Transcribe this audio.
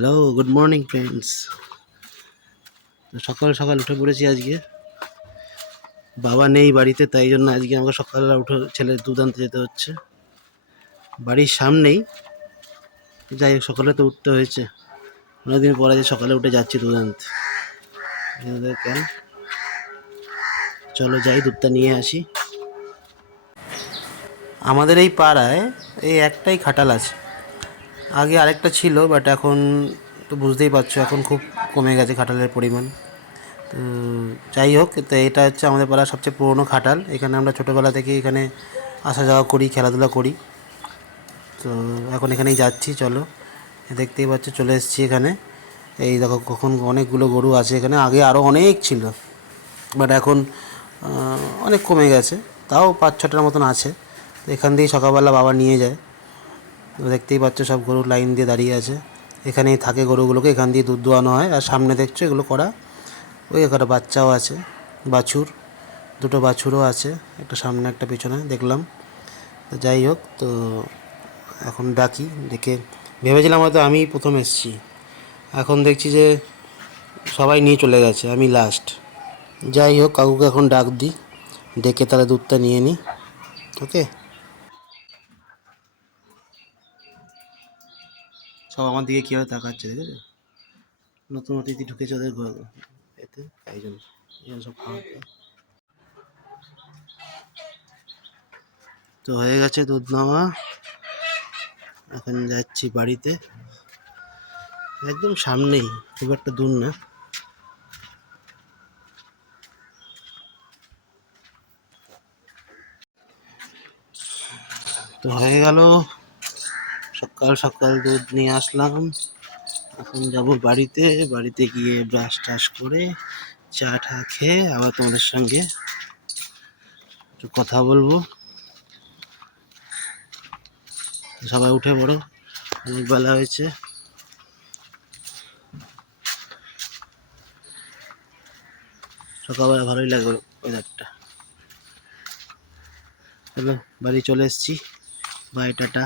Hello, good morning friends. সকাল সকাল উঠে পড়েছি আজকে। বাবা নেই বাড়িতে, তাই জন্য আজকে আমাকে সকালবেলা উঠে ছেলের দুধ আনতে যেতে হচ্ছে বাড়ির সামনেই। যাই হোক, সকালে তো উঠতে হয়েছে। অনেকদিন পরে যে সকালে উঠে যাচ্ছি দুধ আনতে। কেন, চলো যাই দুধটা নিয়ে আসি। আমাদের এই পাড়ায় এই একটাই খাটাল আছে। আগে আরেকটা ছিল, বাট এখন তো বুঝতেই পারছো এখন খুব কমে গেছে খাটালের পরিমাণ। তো যাই হোক, তো এটা হচ্ছে আমাদের পাড়ার সবচেয়ে পুরনো খাটাল। এখানে আমরা ছোটোবেলা থেকে এখানে আসা যাওয়া করি, খেলাধুলা করি। তো এখন এখানেই যাচ্ছি, চলো। দেখতেই পাচ্ছ চলে এসেছি এখানে। এই দেখো কখন অনেকগুলো গরু আছে এখানে। আগে আরও অনেক ছিল, বাট এখন অনেক কমে গেছে। তাও 5-6টার মতন আছে। তো এখান দিয়েই সকালবেলা বাবা নিয়ে যায়। তো দেখতেই পাচ্ছ সব গরু লাইন দিয়ে দাঁড়িয়ে আছে। এখানেই থাকে গরুগুলোকে, এখান দিয়ে দুধ দোয়ানো হয়। আর সামনে দেখছো এগুলো করা, ওই একটা বাচ্চাও আছে, বাছুর। দুটো বাছুরও আছে, একটা সামনে একটা পিছনে দেখলাম। তো যাই হোক, তো এখন ডাকি, দেখে ভেবেছিলাম হয়তো আমিই প্রথম এসেছি। এখন দেখছি যে সবাই নিয়ে চলে গেছে, আমি লাস্ট। যাই হোক, কাকুকে এখন ডাক দিই, ডেকে তাহলে দুধটা নিয়ে নিই। ওকে, সব আমার দিকে কীভাবে তাকাচ্ছে দেখেছো? নতুন অতিথি ঢুকেছে ওদের ঘর এতে, তাই জন্য সব খাওয়া। তো হয়ে গেছে দুধ নেওয়া, এখন যাচ্ছি বাড়িতে। একদম সামনেই, খুব একটা দূর না। তো হয়ে গেল, সকাল সকাল দুধ নিয়ে আসলাম। এখন যাব বাড়িতে। বাড়িতে গিয়ে ব্রাশ টাশ করে চা টা খেয়ে আবার তোমাদের সঙ্গে একটু কথা বলবো। সবাই উঠে পড়ো, অনেক বেলা হয়েছে। সকালবেলা ভালোই লাগবে ওয়েদারটা। চলো, বাড়ি চলে এসেছি। Bye, tata.